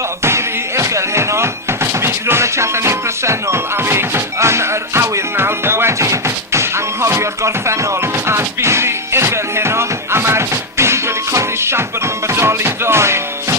Fi uchel heno, fi roedd y tu allan i'r presennol, a fi yn yr awyr nawr wedi anghofio'r gorffennol. A fi uchel heno, a mae'r byd wedi colli siambr yn bodoli ddoi.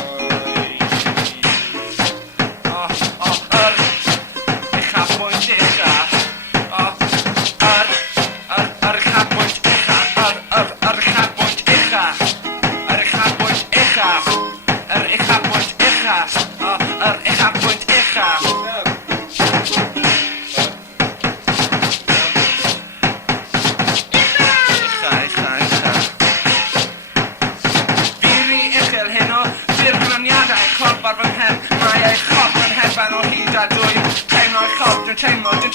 Mae ei chorff yn hedfan o hyd a dwy. Teimlo'r chorff, dwi'n teimlo, dwi'n